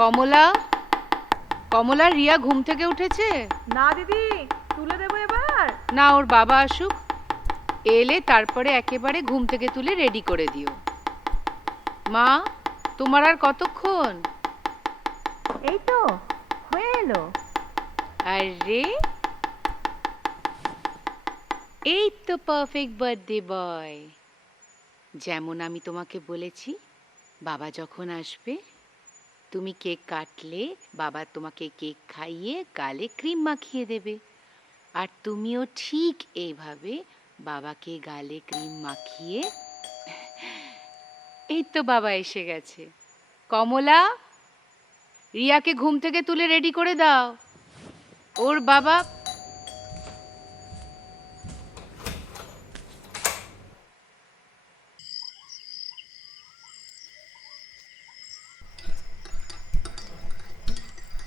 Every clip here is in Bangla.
কমলা, কমলা, রিয়া ঘুম থেকে উঠেছে? না দিদি, তুলে দেবো এবার। না, ওর বাবা আসুক, এলে তারপরে একেবারে ঘুম থেকে তুলে রেডি করে দিও। মা, তোমার আর কতক্ষণ? এই তো হয়ে এলো। আরে, এই তো পারফেক্ট বার্থডে বয়। যেমন আমি তোমাকে বলেছি, বাবা যখন আসবে তুমি কেক কাটলে বাবা তোমাকে কেক খাইয়ে গালে ক্রিম মাখিয়ে দেবে, আর তুমিও ঠিক এইভাবে বাবাকে গালে ক্রিম মাখিয়ে। এই তো বাবা এসে গেছে। কমলা, রিয়াকে ঘুম থেকে তুলে রেডি করে দাও। ওর বাবা।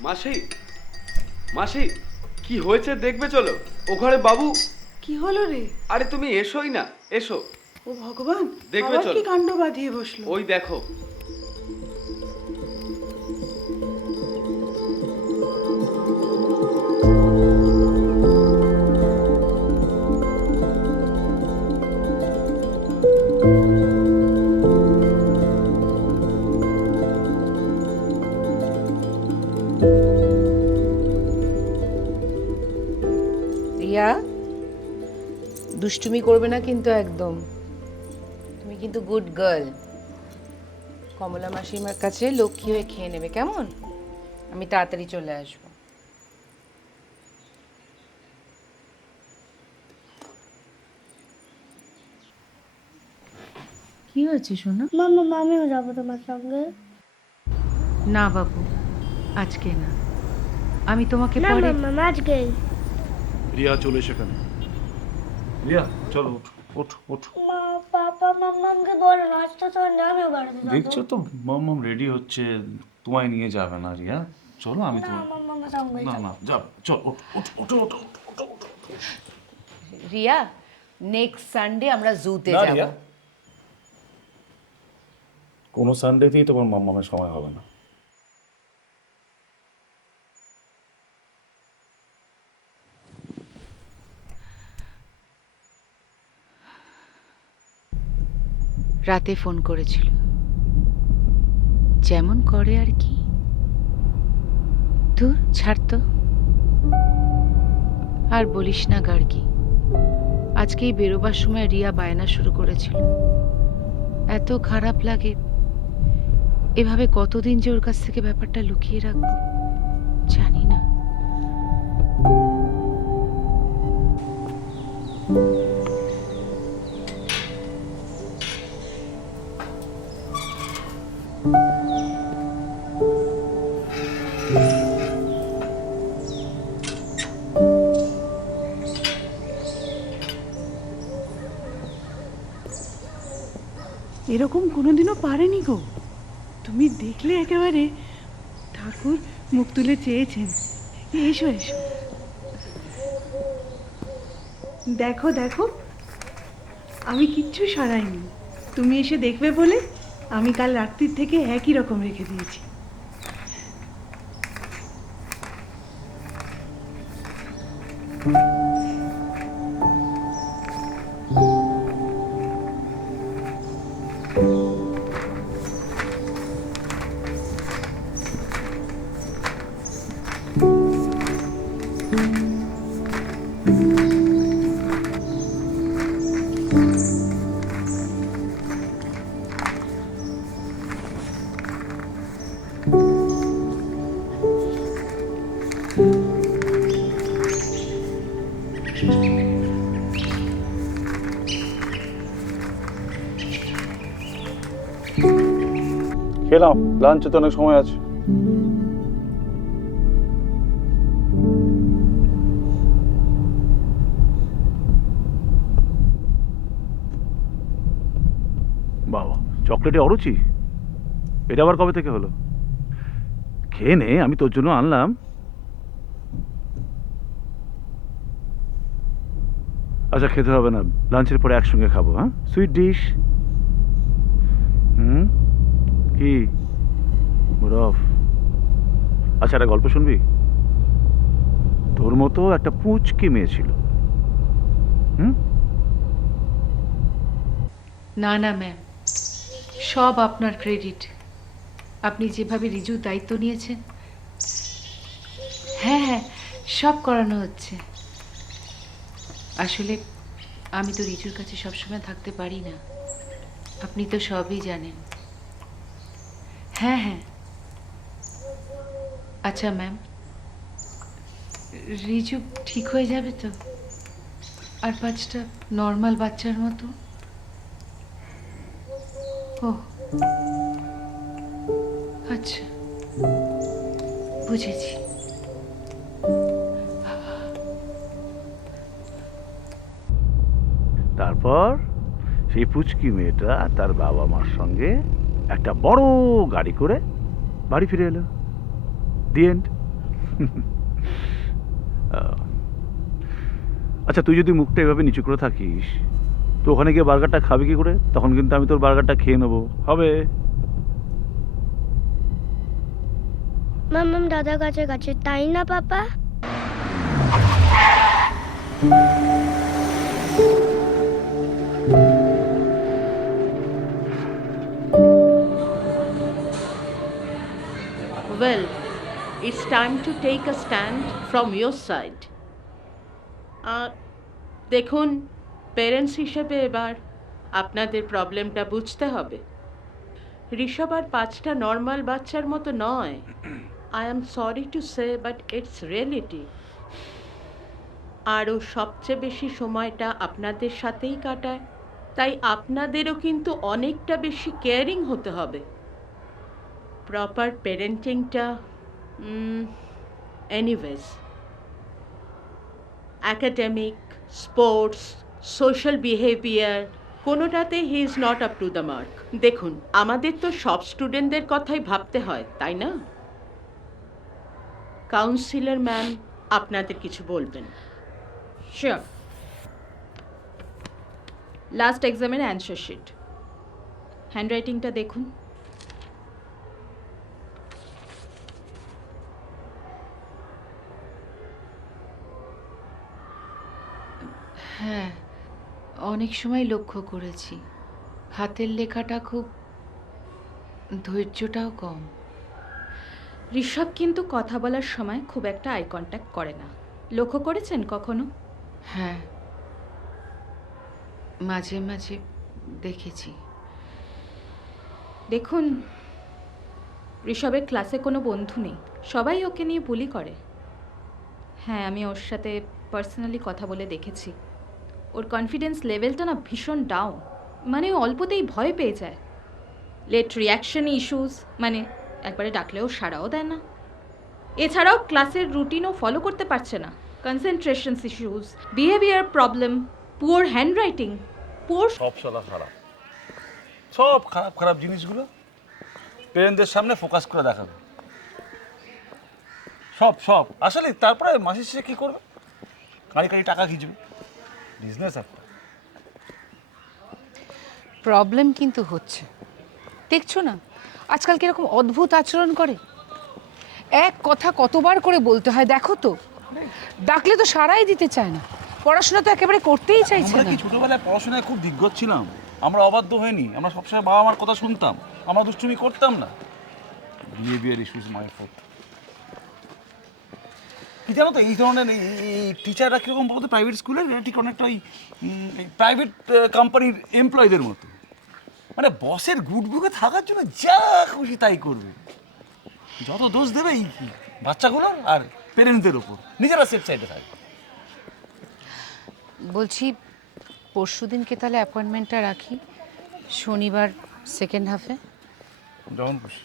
মাসি, মাসি, কি হয়েছে দেখবে চলো। ও ঘরে বাবু। কি হলো রে? আরে তুমি এসোই না, এসো। ও ভগবান, দেখবে আবার চলো। কি কাণ্ড বাঁধিয়ে বসলো? ওই দেখো। রিয়া, দুষ্টুমি করবে না কিন্তু একদম। তুমি কিন্তু গুড গার্ল। কমলা মাসিমার কাছে লক্ষ্মী হয়ে খেয়ে নেবে, কেমন? আমি তাড়াতাড়ি চলে আসবো। কি হয়েছে সোনা? মাম্মা, আমিও যাবো তোমার সঙ্গে। না বাবু, আজকে না, আমি তোমাকে না পরে। মাম্মা, আজকেই। রিয়া চলে সেখানে। রিয়া চলো, ওঠ ওঠ ওঠ। মা, পাপা মাম্মাকে বলো নাচতে সন্ধ্যে আমিও বাড়িতে যাবো। দেখছো তো মাম্মাম রেডি হচ্ছে, তোমায় নিয়ে যাবে না রিয়া। চলো আমি না তোমার। মাম্মা সঙ্গে না না যাও, চল ওঠ ওঠ ওঠ ওঠ ওঠ ওঠ। রিয়া, নেক্সট সানডে আমরা জুতে না যাব। রিয়া, কোনো সানডেতেই তোমার মাম্মামের সময় হবে না। রাতে ফোন করেছিল, যেমন করে আর কি। তুই ছাড় তো, আর বলিস না গার্গি। আজকেই বেরোবার সময় রিয়া বায়না শুরু করেছিল। এত খারাপ লাগে, এভাবে কতদিন যে ওর কাছ থেকে ব্যাপারটা লুকিয়ে রাখবো জানি না। এরকম কোনোদিনও পারেনি গো। তুমি দেখলে একেবারে ঠাকুর মুখ তুলে চেয়েছেন। এসো এসো, দেখো দেখো, আমি কিচ্ছু সরাইনি। তুমি এসে দেখবে বলে আমি কাল রাত্রির থেকে একই রকম রেখে দিয়েছি। খেলাম, লাঞ্চে তো অনেক সময় আছে। বাবা, চকলেটে অরুচি, এটা আবার কবে থেকে হলো? খেয়ে নে, আমি তোর জন্য আনলাম। আচ্ছা খেতে হবে না, লাঞ্চের পরে একসঙ্গে খাবো। হ্যাঁ, সুইট ডিশ। কি বরফ? আচ্ছা, একটা গল্প শুনবি? তোর মতো একটা পুচকি মেয়ে ছিল। হুম? না না ম্যাম, সব আপনার ক্রেডিট। আপনি যেভাবে রিজুর দায়িত্ব নিয়েছেন। হ্যাঁ হ্যাঁ, সব করানো হচ্ছে। আসলে আমি তো রিজুর কাছে সবসময় থাকতে পারি না, আপনি তো সবই জানেন। হ্যাঁ হ্যাঁ। আচ্ছা ম্যাম, রিজু ঠিক হয়ে যাবে তো? আর 5টা নর্মাল বাচ্চার মতো? ও আচ্ছা, বুঝেছি। তারপর সেই পুচকি মেয়েটা তার বাবা মার সঙ্গে একটা বড় গাড়ি করে বাড়ি ফিরে এলো। The end. আচ্ছা, তুই যদি মুখটা এভাবে নিচু করে থাকিস তো ওখানে গিয়ে বার্গারটা খাবি কি করে? তখন কিন্তু আমি তোর বার্গারটা খেয়ে নেবো, হবে? মাম্মাম দাদার কাছে গেছে, তাই না পাপা? Well, it's time to take a stand from your side. দেখুন, পেরেন্টস হিসেবে এবার আপনাদের প্রবলেমটা বুঝতে হবে। ঋষভ আর 5টা নর্মাল বাচ্চার মতো নয়। I am sorry to say, but it's reality. আর ও সবচেয়ে বেশি সময়টা আপনাদের সাথেই কাটায়, তাই আপনাদেরও কিন্তু অনেকটা বেশি কেয়ারিং হতে হবে। প্রপার পেরেন্টিংটা anyways, academic, sports, social behaviour কোনোটাতে he is not up to the mark. দেখুন, আমাদের তো সব স্টুডেন্টদের কথাই ভাবতে হয়, তাই না? কাউন্সিলর ম্যাম আপনাদের কিছু বলবেন। শিওর। লাস্ট এক্সামের অ্যান্সার শিট, হ্যান্ডরাইটিংটা দেখুন। হ্যাঁ, অনেক সময় লক্ষ্য করেছি হাতের লেখাটা খুব, ধৈর্যটাও কম। ঋষভ কিন্তু কথা বলার সময় খুব একটা আই কন্ট্যাক্ট করে না, লক্ষ্য করেছেন কখনো? হ্যাঁ, মাঝে মাঝে দেখেছি। দেখুন, ঋষভের ক্লাসে কোনো বন্ধু নেই, সবাই ওকে নিয়ে বুলি করে। হ্যাঁ, আমি ওর সাথে পার্সোনালি কথা বলে দেখেছি। ওর কনফিডেন্স লেভেলটা না ভীষণ ডাউন, মানে ও অল্পতেই ভয় পেয়ে যায়। লেট রিয়াকশন ইস্যুস, মানে একবারে ডাকলেও সাড়াও দেয় না। এছাড়াও ক্লাসের রুটিনও ফলো করতে পারছে না। Concentration issues, behaviour problem, poor handwriting, poor. সব সালা খারাপ, সব খারাপ খারাপ জিনিসগুলো পেরেন্টদের সামনে ফোকাস করে দেখাবে। সব সব আসলে তারপরে মাসের শেষে কী করবে? কারি কারি টাকা খিচবে, বিজনেস একটা। প্রবলেম কিন্তু হচ্ছে, দেখছো না আজকাল কিরকম অদ্ভুত আচরণ করে। এক কথা কতবার করে বলতে হয়, দেখো তো, ডাকলে তো সারাই দিতে চায় না, পড়াশোনা তো একেবারে করতেই চাইছে আমরা না। কি ছোটবেলায় পড়াশোনায় খুব দিগ্গজ ছিলাম? আমরা অবাধ্য হয়নি, আমরা সবসময় বাবা মার কথা শুনতাম, আমরা দুষ্টুমি করতাম না। Behaviour issues my fault. কি জানো তো, এই ধরনের এই টিচাররা কীরকম বলতো প্রাইভেট স্কুলের, ঠিক অনেকটা ওই প্রাইভেট কোম্পানির এমপ্লয়ীদের মতো, মানে বসের গুড বুকে থাকার জন্য যা খুশি তাই করবে। যত দোষ দেবে এই বাচ্চাগুলোর আর পেরেন্টসদের ওপর, নিজেরা সেফ সাইডে থাকে। বলছি, পরশু দিনকে তাহলে অ্যাপয়েন্টমেন্টটা রাখি, শনিবার সেকেন্ড হাফে। যখন খুশি।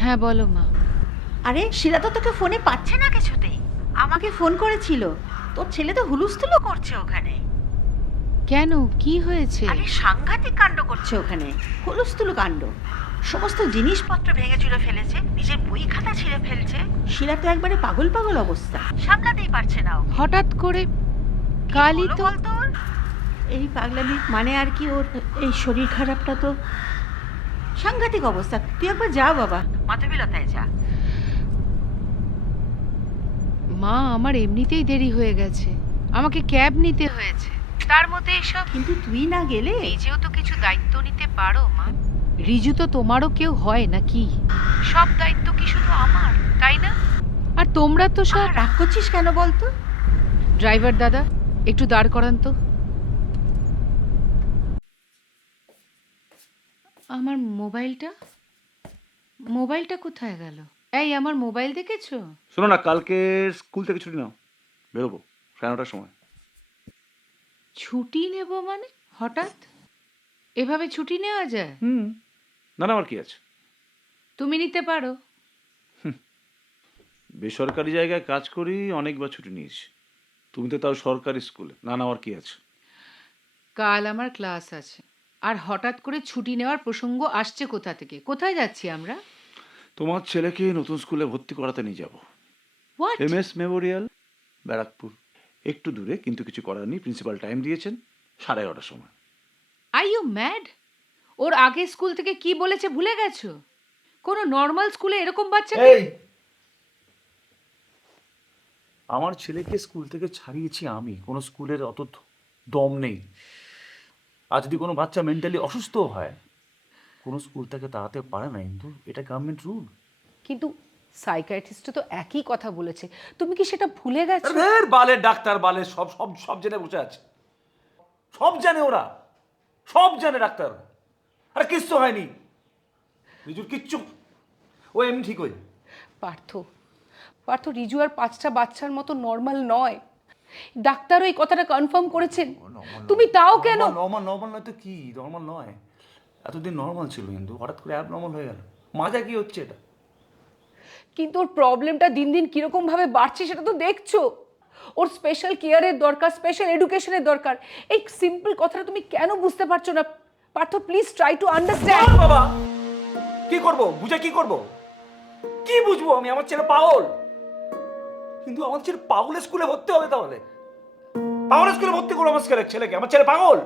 হ্যাঁ বলো মা। আরে শিলা তো তোকে ফোনে পাচ্ছে না কিছুতেই। আমাকে ফোন করেছিল, তোর ছেলে তো হুলুস্থুলু করছে ওখানে। কেন কি হয়েছে? আরে সাংঘাতিক কাণ্ড করছে ওখানে, হুলস্থুল কাণ্ড। সমস্ত জিনিসপত্র ভেঙে চুরে ফেলেছে, নিজের বই খাতা ছিঁড়ে ফেলছে। শিলা তো একবারে পাগল পাগল অবস্থা, সামলাতেই পারছে না ও। হঠাৎ করে কালই তো বলতো ওর এই পাগলামি মানে আর কি, ওর এই শরীর খারাপটা তো সাংঘাতিক অবস্থা। তুই একবার যা বাবা, মাধবীলতায় যা। মা, আমার এমনিতেই দেরি হয়ে গেছে, আমাকে ক্যাব নিতে হয়েছে, তার মধ্যে এসব। কিন্তু তুই না গেলে নিজেও তো কিছু দায়িত্ব নিতে পারো মা। রিজু তো তোমারও কেউ হয় নাকি? সব দায়িত্ব কি শুধু আমার, তাই না? আর তোমরা তো সব। রাগ করছিস কেন বলতো? ড্রাইভার দাদা, একটু দাঁড় করান তো। আমার মোবাইলটা কোথায় গেল? এই, আমার মোবাইল দেখেছো? শোনো না, কালকে স্কুল থেকে ছুটি নাও, বেরোবো 9:30টার সময়। ছুটি নেব মানে? হঠাৎ এভাবে ছুটি নেওয়া যায়? না না, আমার কি আছে, তুমি নিতে পারো। বেসরকারি জায়গায় কাজ করি, অনেকবার ছুটি নিয়েছি। তুমি তো তাও সরকারি স্কুলে, না না আমার কি আছে। কাল আমার ক্লাস আছে, আর হঠাৎ করে ছুটি নেওয়ার প্রসঙ্গ আসছে কোথা থেকে? কোথায় যাচ্ছি আমরা? তোমার ছেলেকে নতুন স্কুলে ভর্তি করাতে নিয়ে যাবো। হোয়াট? MS Memorial, Barrackpore. একটু দূরে, কিন্তু কিছু করার নেই, প্রিন্সিপাল টাইম দিয়েছেন 11:30টার সময়। Are you mad? ওর আগে স্কুল থেকে কি বলেছে ভুলে গেছো? কোনো নর্মাল স্কুলে এরকম বাচ্চাকে। আমার ছেলেকে স্কুল থেকে ছাড়িয়েছি আমি, কোনো স্কুলের অত দম নেই। আর যদি কোনো বাচ্চা মেন্টালি অসুস্থ হয়, কোনো স্কুল থেকে তাড়াতে পারে না, কিন্তু এটা গভর্নমেন্ট রুল। কিন্তু সাইকিয়াট্রিস্ট তো একই কথা বলেছে, তুমি কি সেটা ভুলে গেছো? বালের ডাক্তার, বালের সব সব সব জেনে বসে আছে, সব জানে ওরা, সব জানে ডাক্তার। আরে কিচ্ছু হয়নি রিজুর, কিচ্ছু, ও এমনি ঠিক হয়ে। পার্থ, রিজু আর 5টা বাচ্চার মতো নর্মাল নয়, ডাক্তারও এই কথাটা কনফার্ম করেছেন। তুমি তাও কেন? নর্মাল নয় তো কি? নর্মাল নয়, এতদিন নর্মাল ছিল, কিন্তু হঠাৎ করে অ্যাবনর্মাল হয়ে গেল। মাজা কি হচ্ছে এটা? কিন্তু ওর প্রবলেমটা দিন দিন কিরকম ভাবে বাড়ছে সেটা তো দেখছো। ওর স্পেশাল কেয়ারের দরকার, স্পেশাল এডুকেশনের দরকার। এই সিম্পল কথাটা তুমি কেন বুঝতে পারছো না? Partha, please try to understand. বাবা, কি করব বুঝে, কি করব, কি বুঝবো আমি? আমার ছেলে পাগল, কিন্তু আমার ছেলে পাগলের স্কুলে ভর্তি হবে? তাহলে পাগলের স্কুলে ভর্তি করবো আমার ছেলেকে? আমার ছেলে পাগল।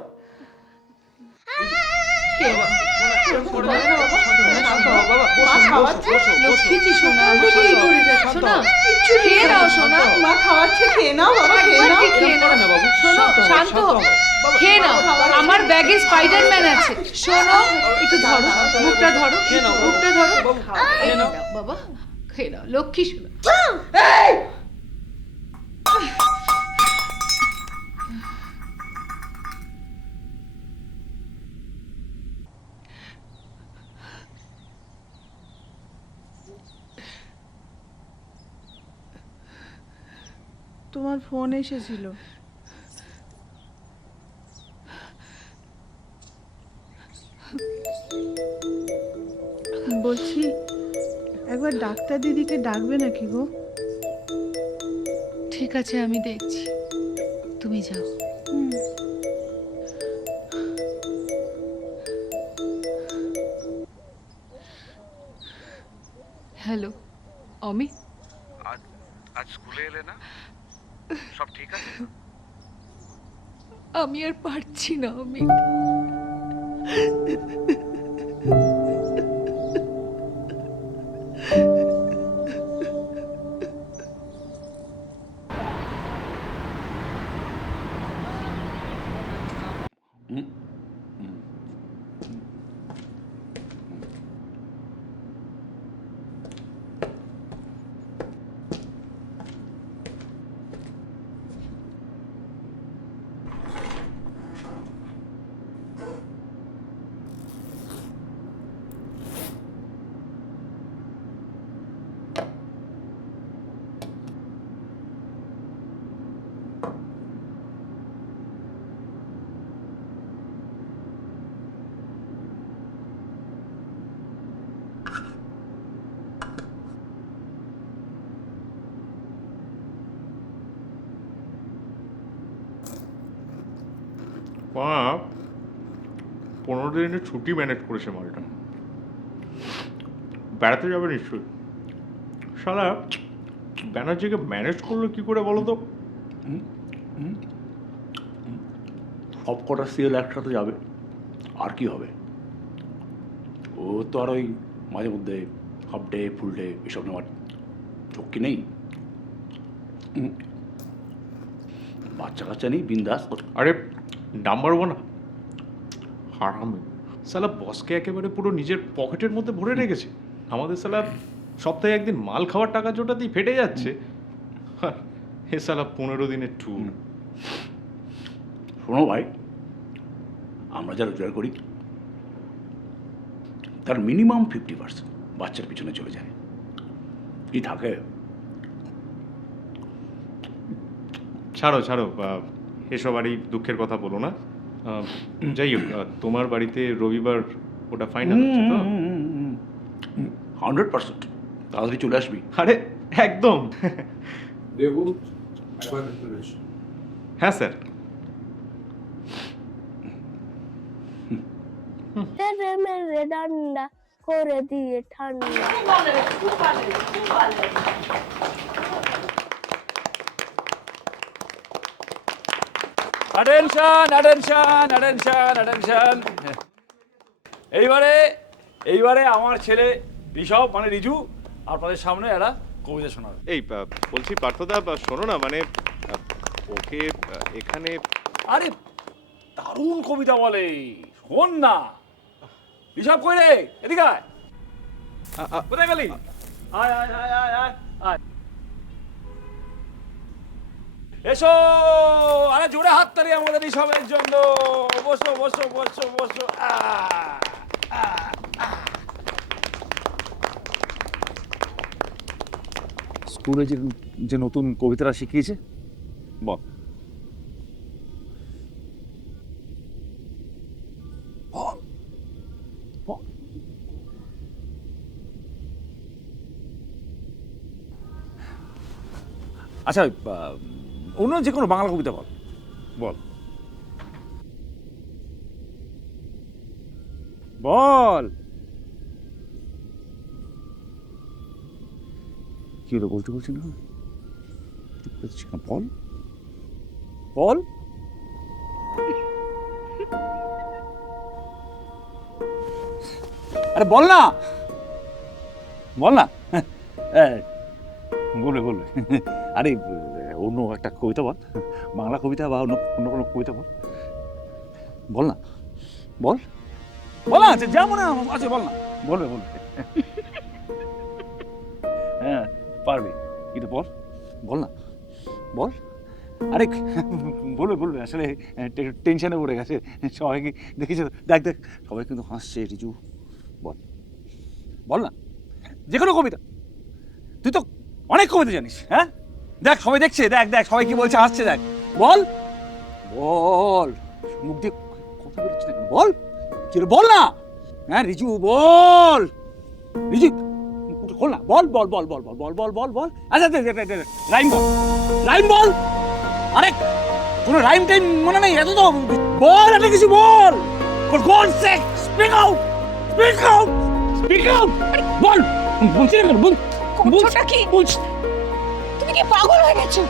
মা খাওয়াচ্ছে, খেয়ে নাও বাবা, খেয়ে নাও। শোনো, শান্ত হও, খেয়ে নাও। আমার ব্যাগে স্পাইডারম্যান আছে। শোনো, একটু ধরো, মুখটা ধরো, মুখটা ধরো। খেয়ে নাও বাবা, খেয়ে নাও, লক্ষ্মী শোনো। তোমার ফোন এসেছিল। বলছি, একবার ডাক্তার দিদিকে ডাকবে নাকি গো? ঠিক আছে, আমি দেখছি, তুমি যাও। হ্যালো অমিত, আজ স্কুলে এলে না? সব ঠিক আছে? আমি আর পারছি না অমিত। মা 15 দিনের ছুটি ম্যানেজ করেছে মালটা, বেড়াতে যাবে নিশ্চয়ই। শালা ব্যানার্জিকে ম্যানেজ করলো কি করে বলো তো? সব কটা সিরিয়াল একসাথে যাবে, আর কি হবে? ও তো আর ওই মাঝে মধ্যে হাফ ডে ফুল ডে এসব নেওয়ার ঝক্কি নেই। বাচ্চা কাচ্চা নেই, বিন্দাস। আরে নাম্বার 1 হারামি শালা বসকে একেবারে পুরো নিজের পকেটের মধ্যে ভরে রেখেছে। আমাদের শালা সপ্তাহে একদিন মাল খাওয়ার টাকা জোটাতেই ফেটে যাচ্ছে। হে শালা 15 দিনের ট্যুর। শোনো ভাই, আমরা যা রোজগার করি তার মিনিমাম 50% বাচ্চার পিছনে চলে যায়। কি থাকে? ছাড়ো ছাড়ো, এসব বাড়ি দুঃখের কথা বলো না। যাই হোক, তোমার বাড়িতে রবিবার ওটা ফাইনাল হচ্ছে তো? 100% তাড়াতাড়ি চলে আসবি। আরে একদম। দেখুন, হ্যাঁ স্যার। তেরে মেরে ডান্ডা করে দিয়ে ঠান্ডা। Attention attention attention attention. এইবারে আমার ছেলে ঋষভ মানে রিজু আপনাদের সামনে একটা কবিতা শোনাবে। এই বলছি পার্থদা, শোনো না, মানে ওকে এখানে। আরে দারুণ কবিতা বলে, শোন না। ঋষভ কই রে? এদিকে আয়। কোথায় গেলি? আয় আয় আয় আয় আয় আয়। এসো, আরে জোরে হাততালি আমাদের ঋষভের জন্য। বসো বসো বসো বসো। স্কুলে যে নতুন কবিতাটা শিখিয়েছে, বল। আচ্ছা, অন্য যে কোনো বাংলা কবিতা বল বল বল। কি হলো, বলতে বলছি না? বল বল। আরে বল না, বল না। বলবে বলবে। আরে অন্য একটা কবিতা বল, বাংলা কবিতা বা অন্য অন্য কোনো কবিতা বল। বল না, বল বল না। যা মনে আছে বল না। বলবে বলবে। হ্যাঁ পারবি, কিন্তু বল বল না, বল। আরে বলবে বলবে, আসলে টেনশনে পড়ে গেছে সবাইকে দেখেছো। দেখ দেখ, সবাই কিন্তু হাসছে। রিজু বল, বল না, যে কোনো কবিতা। তুই তো অনেক কবিতা জানিস। হ্যাঁ দেখ, সবাই দেখছে, দেখ দেখ সবাই কি বলছে, আসছে, দেখ। বল বল, মুখ দিয়ে কথা বেরোচ্ছে না, বল। কি বল না? হ্যাঁ রিজু বল, রিজু বল না, বল বল বল বল বল বল বল বল বল। আচ্ছা রাইম বল, রাইম বল। আরে কোনো রাইম টাইম মনে নেই এত তো, বল একটা কিছু বল। For God's sake speak out, speak out, speak out. বল, বলছি না বল। করছোটা কি? তুমি কি পাগল হয়ে গেছো?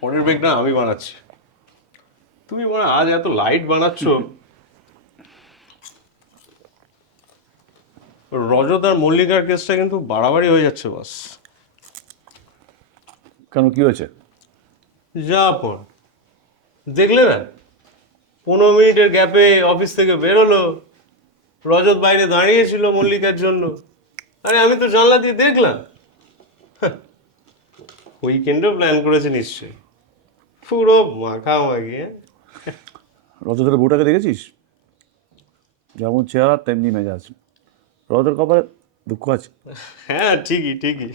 পরের বেগ না আমি বানাচ্ছি। তুমি মনে আজ এত লাইট বানাচ্ছ। রজত আর মল্লিকার কেসটা কিন্তু বাড়াবাড়ি হয়ে যাচ্ছে বস। কেন, কি হয়েছে? যা পর দেখলে না, 15 মিনিটের গ্যাপে অফিস থেকে বেরোলো, রজত বাইরে দাঁড়িয়েছিল মল্লিকার জন্য। আরে আমি তো জানলা দিয়ে দেখলাম। উইকেন্ডও প্ল্যান করেছে নিশ্চয়ই। পুরো মাখামাখি। রজতের বউটাকে দেখেছিস? যেমন চেহারা তেমনি মেজাজ। রদের কপালে দুঃখ আছে। হ্যাঁ ঠিকই ঠিকই।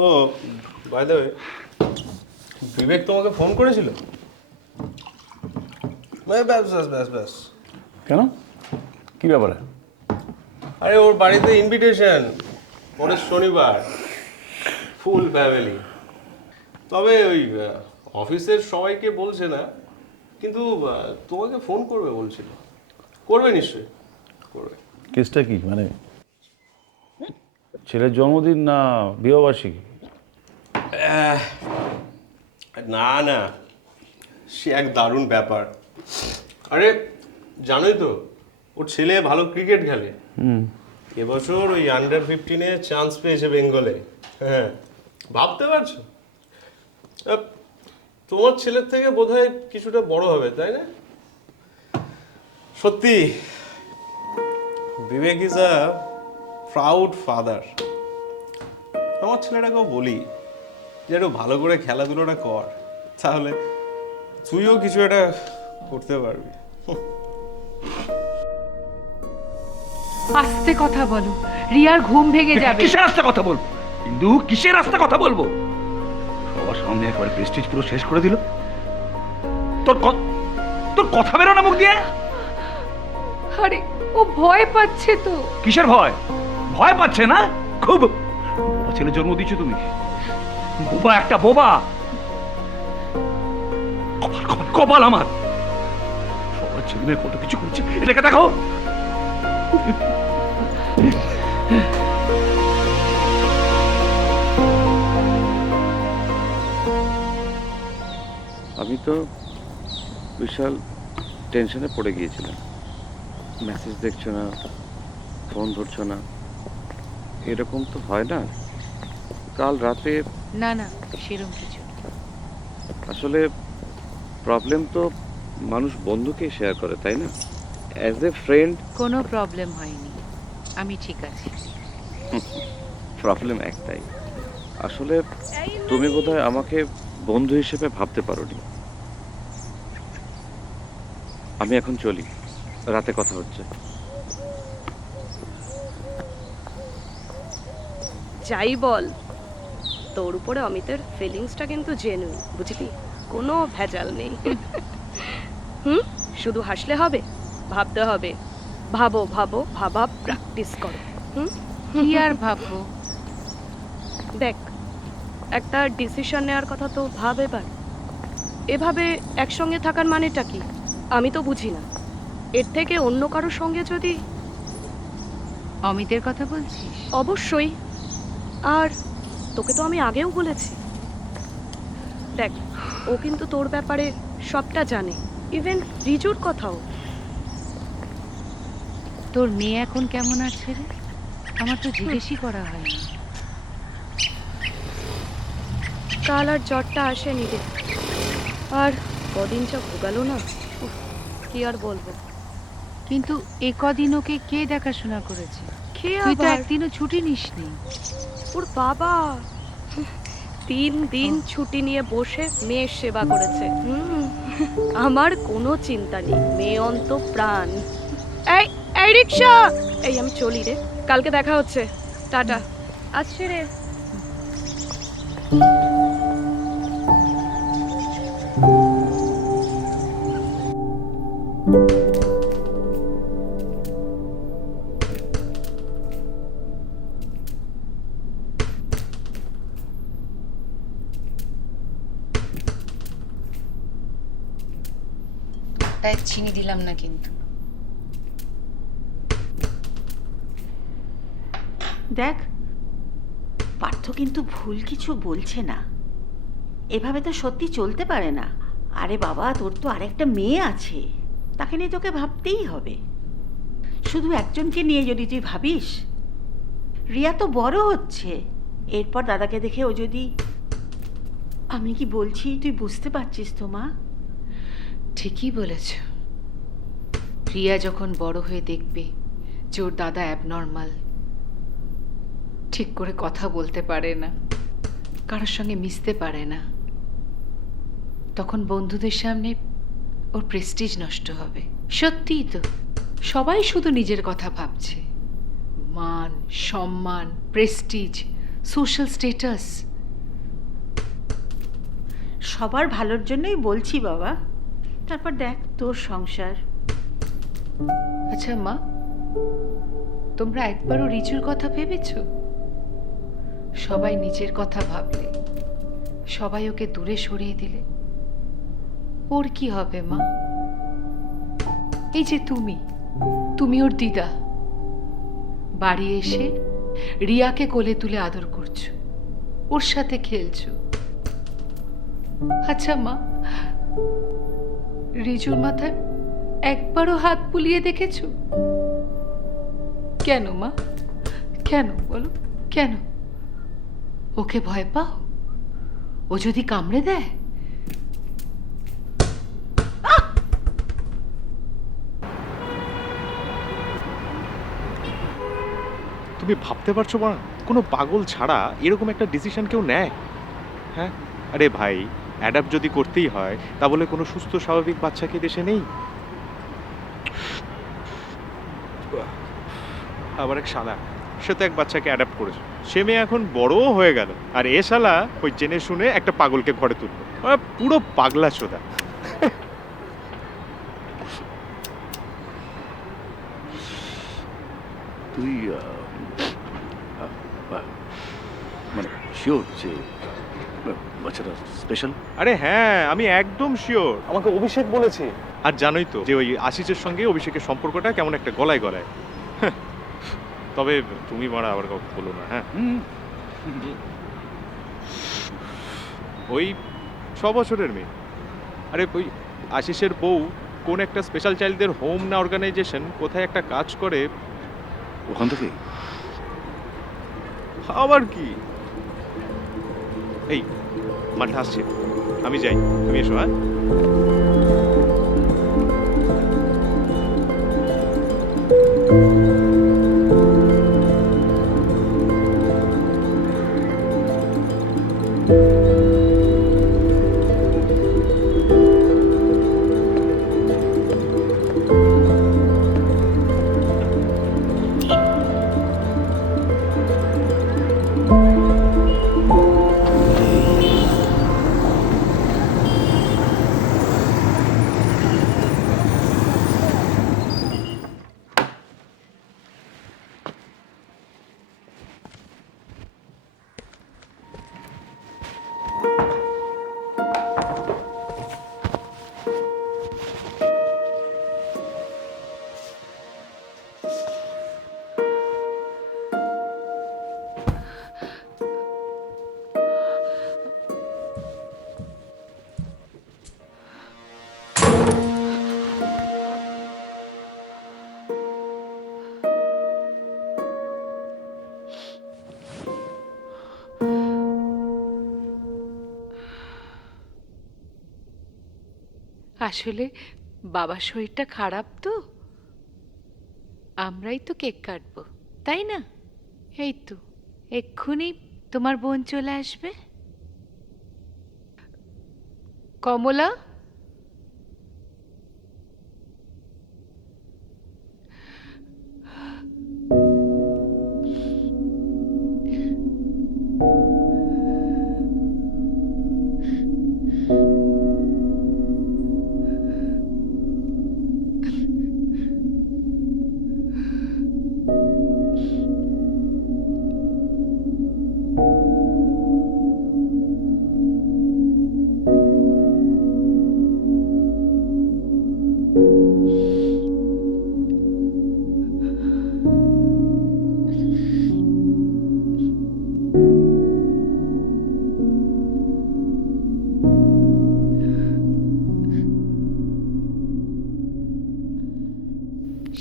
ও বাই দ্য ওয়ে, বিবেক তোমাকে ফোন করেছিল? ব্যাস ব্যাস ব্যাস ব্যাস ব্যাস। কেন, কি ব্যাপারে? আরে ওর বাড়িতে ইনভিটেশন, পরের শনিবার, ফুল ফ্যামিলি। তবে ওই অফিসের সবাইকে বলছে না, কিন্তু তোমাকে ফোন করবে বলছিল। করবে নিশ্চয়ই, করবে। কেসটা কি, মানে ছেলের জন্মদিন না বিবাহবার্ষিকী? না না, সে এক দারুণ ব্যাপার। আরে জানোই তো, ওর ছেলে ভালো ক্রিকেট খেলে। এবছর ওই আন্ডার-15-এ চান্স পেয়েছে বেঙ্গলে। হ্যাঁ, ভাবতে পারছো? তোমার ছেলের থেকে বোধহয় কিছুটা বড় হবে, তাই না? সত্যি, বিবেক ইজ আ প্রাউড ফাদার। আমার ছেলেটাকেও বলি যে একটু ভালো করে খেলাধুলোটা কর, তাহলে তুইও কিছু একটা করতে পারবি। আস্তে কথা বলো, রিয়ার ঘুম ভেঙে যাবে। কিসের রাস্তা কথা বলবো কিন্তু, কিসের রাস্তা কথা বলবো? সবার সামনে একবার প্রেস্টিজ পুরো শেষ করে দিল। তোর কথা বেরো না মুখ দিয়ে। আরে ও ভয় পাচ্ছে তো। কিসের ভয়? ভয় পাচ্ছে না? খুব ছেলে জন্ম দিচ্ছ তুমি, বোবা একটা বোবা। কপাল কপাল কপাল আমার, সবার ছেলে মেয়ে কত কিছু করছে, এটাকে দেখো। আমি তো বিশাল টেনশনে পড়ে গিয়েছিলাম। মেসেজ দেখছো না, ফোন ধরছো না, এরকম তো হয় না। কাল রাতে না না, সেরকম কিছু না। আসলে প্রবলেম তো মানুষ বন্ধুকে শেয়ার করে, তাই না? অ্যাজ এ ফ্রেন্ড কোনো প্রবলেম হয়নি, আমি ঠিক আছি। প্রবলেম একটাই, আসলে তুমি বোধহয় আমাকে বন্ধু হিসেবে ভাবতে পারোনি। আমি এখন চলি, রাতে কথা হচ্ছে। যাই বল, তোর উপরে অমিতের ফিলিংসটা কিন্তু জেনুইন, বুঝলি? কোনো ভেজাল নেই। শুধু হাসলে হবে, ভাবতে হবে। ভাবো ভাবো, ভাবা প্র্যাকটিস করো। কি আর ভাববো? দেখ, একটা ডিসিশন নেওয়ার কথা তো ভাব এবার। এভাবে একসঙ্গে থাকার মানেটা কি আমি তো বুঝি না। এর থেকে অন্য কারোর সঙ্গে যদি। অমিতের কথা বলছিস? অবশ্যই। আর তোকে তো আমি আগেও বলেছি, দেখ ও কিন্তু তোর ব্যাপারে সবটা জানে, ইভেন রিজুর কথাও। তোর মেয়ে এখন কেমন আছে রে? আমার তো জিজ্ঞেসই করা হয়নি। কাল আর জ্বরটা আসেনি রে, আর কদিন যা ভোগালো না, কি আর বলবো। কিন্তু এ কদিন ওকে কে দেখাশোনা করেছে? তুই তো একদিনও ছুটি নিসনি। ওর বাবা 3 দিন ছুটি নিয়ে বসে মেয়ের সেবা করেছে। আমার কোনো চিন্তা নেই, মেয়ে অন্ত প্রাণ। এই এই রিক্সা, এই আমি চলি রে, কালকে দেখা হচ্ছে, টাটা। আসছে রে। তাই চিনি দিলাম না কিন্তু। দেখ, পার্থ কিন্তু ভুল কিছু বলছে না। এভাবে তো সত্যি চলতে পারে না। আরে বাবা, তোর তো আরেকটা মেয়ে আছে, তাকে নিয়ে তোকে ভাবতেই হবে। শুধু একজনকে নিয়ে যদি তুই ভাবিস, রিয়া তো বড় হচ্ছে, এরপর দাদাকে দেখে ও যদি। আমি কি বলছি তুই বুঝতে পারছিস তো মা? ঠিকই বলেছ। রিয়া যখন বড় হয়ে দেখবে যে ওর দাদা অ্যাবনর্মাল, ঠিক করে কথা বলতে পারে না, কারোর সঙ্গে মিশতে পারে না, তখন বন্ধুদের সামনে ওর প্রেস্টিজ নষ্ট হবে। সত্যিই তো, সবাই শুধু নিজের কথা ভাবছে। মান, সম্মান, প্রেস্টিজ, সোশ্যাল স্ট্যাটাস। সবার ভালোর জন্যই বলছি বাবা। তারপর দেখ তোর সংসার। আচ্ছা মা, তোমরা একবারও রিচুর কথা ভেবেছো? সবাই নিজের কথা ভাবলে, সবাই ওকে দূরে সরিয়ে দিলে, ওর কি হবে মা? এই যে তুমি ওর দিদা, বাড়ি এসে রিয়াকে কোলে তুলে আদর করছো, ওর সাথে খেলছো। আচ্ছা মা, রিজুর মাথায় একবারও হাত বুলিয়ে দেখেছো? কেন মা, কেন বলো, কেন? ওকে ভয় পাও? ও যদি কামড়ে দেয়? তুমি ভাবতে পারছো না কোনো পাগল ছাড়া এরকম একটা ডিসিশন কেউ নেয়? হ্যাঁ, আরে ভাই, অ্যাডাপ্ট যদি করতেই হয় তা বলে কোনো সুস্থ স্বাভাবিক বাচ্চাকে দেশে নেই। আবার এক শালা, সে তো এক বাচ্চাকে অ্যাডাপ্ট করেছে, সে মেয়ে এখন বড়ও হয়ে গেল, আর এ শালা ওই জেনে শুনে একটা পাগলকে ঘরে তুললো। পুরো পাগলা চোদা। তুই মানে শিওর যে বাচ্চাটা স্পেশাল? আরে হ্যাঁ, আমি একদম শিওর। আমাকে অভিষেক বলেছে। আর জানোই তো যে ওই আশিসের সঙ্গে অভিষেকের সম্পর্কটা কেমন একটা গলায় গলায়। তবে তুমি মারা আবার কাউকে বলো না, হ্যাঁ? ওই 6 বছরের মেয়ে। আরে ওই আশিসের বউ কোন একটা স্পেশাল চাইল্ডদের হোম না অর্গানাইজেশন কোথায় একটা কাজ করে, ওখান থেকে আবার কি। এই মাঠা আসছে, আমি যাই, তুমি এসো। হ্যাঁ, আসলে বাবার শরীরটা খারাপ তো, আমরাই তো কেক কাটবো, তাই না? এই তো এক্ষুনি তোমার বোন চলে আসবে। কমলা,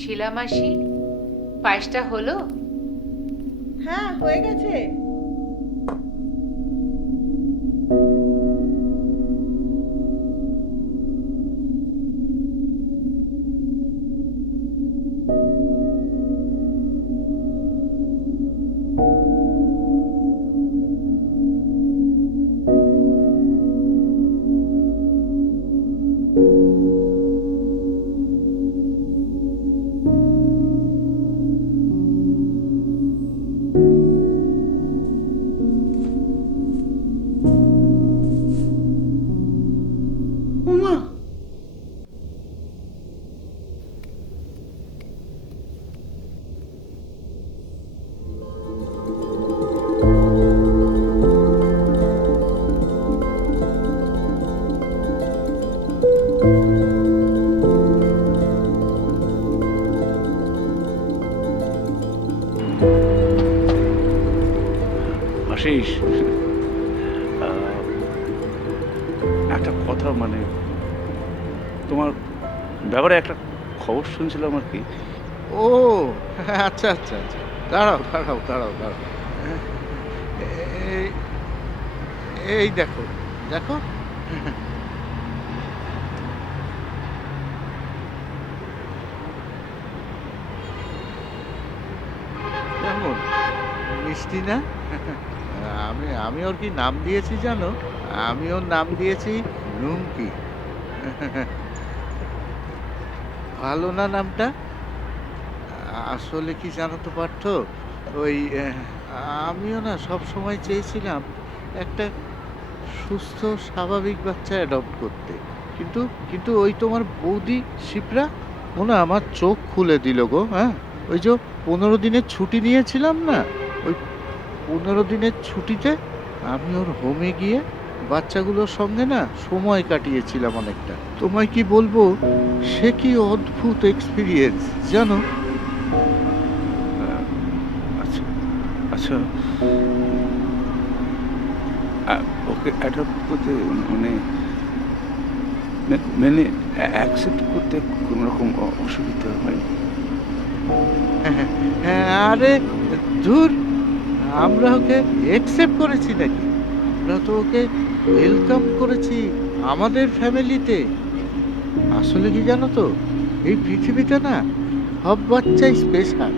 শিলা মাসি, পায়েসটা হলো? হ্যাঁ, হয়ে গেছে। আশিস, একটা কথা মানে তোমার ব্যাপারে একটা খবর শুনছিলাম আর কি। ও আচ্ছা আচ্ছা আচ্ছা, দাঁড়াও দাঁড়াও দাঁড়াও দাঁড়াও, এই এই দেখো দেখো, কেমন মিষ্টি না? আমি ওর কি নাম দিয়েছি জানো? আমি ওর নাম দিয়েছি রুমকি। ভালো না নামটা? আসলে কি জানো তো পার্থ, ওই আমিও না সব সময় চেয়েছিলাম একটা সুস্থ স্বাভাবিক বাচ্চা অ্যাডপ্ট করতে, কিন্তু কিন্তু ওই তোমার বৌদি শিপ্রা, ও না আমার চোখ খুলে দিল গো। হ্যাঁ, ওই যে 15 দিনের ছুটি নিয়েছিলাম না, ওই 15 দিনের ছুটিতে আমি ওর হোমে গিয়ে বাচ্চাগুলোর সঙ্গে না সময় কাটিয়েছিলাম অনেকটা। তোমায় কি বলবো, সে কি অদ্ভুত এক্সপিরিয়েন্স জানো। আচ্ছা আচ্ছা, ওকে অ্যাডপ্ট করতে মানে মানে অ্যাকসেপ্ট করতে কোনো রকম অসুবিধা হয়নি? হ্যাঁ, আরে ধুর, আমরা ওকে অ্যাকসেপ্ট করেছি নাকি, আমরা তো ওকে ওয়েলকাম করেছি আমাদের ফ্যামিলিতে। আসলে কি জানো তো, এই পৃথিবীতে না সব বাচ্চাই স্পেশাল।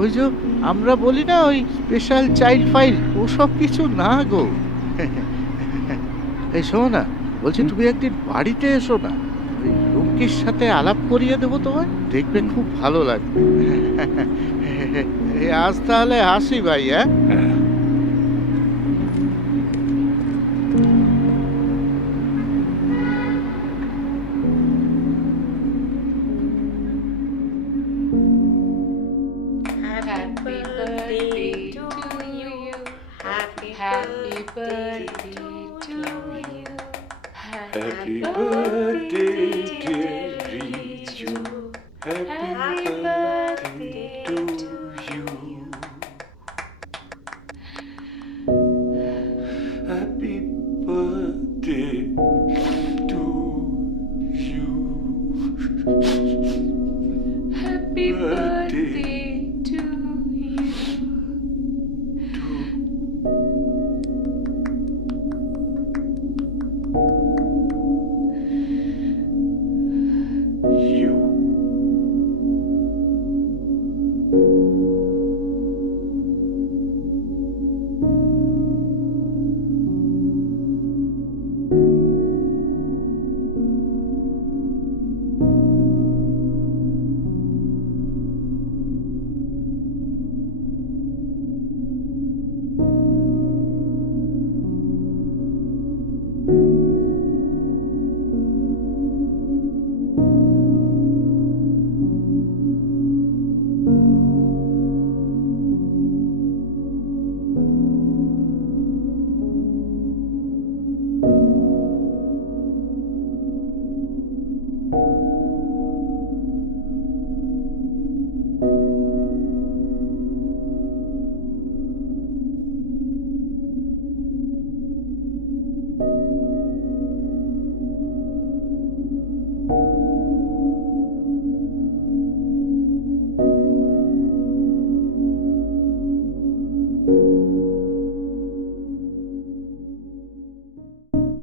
ওই যে আমরা বলি না ওই স্পেশাল চাইল্ড ফাইল, ওসব কিছু না গো। এই শোনো না, বলছি তুমি একদিন বাড়িতে এসো না, ওই রুমকির সাথে আলাপ করিয়ে দেবো তোমায়, দেখবে খুব ভালো লাগবে। এই আজ তাহলে আসি ভাই। হ্যাঁ, Happy birthday to you. Happy birthday to you. Happy birthday, dear Riju. Happy birthday to you. Happy birthday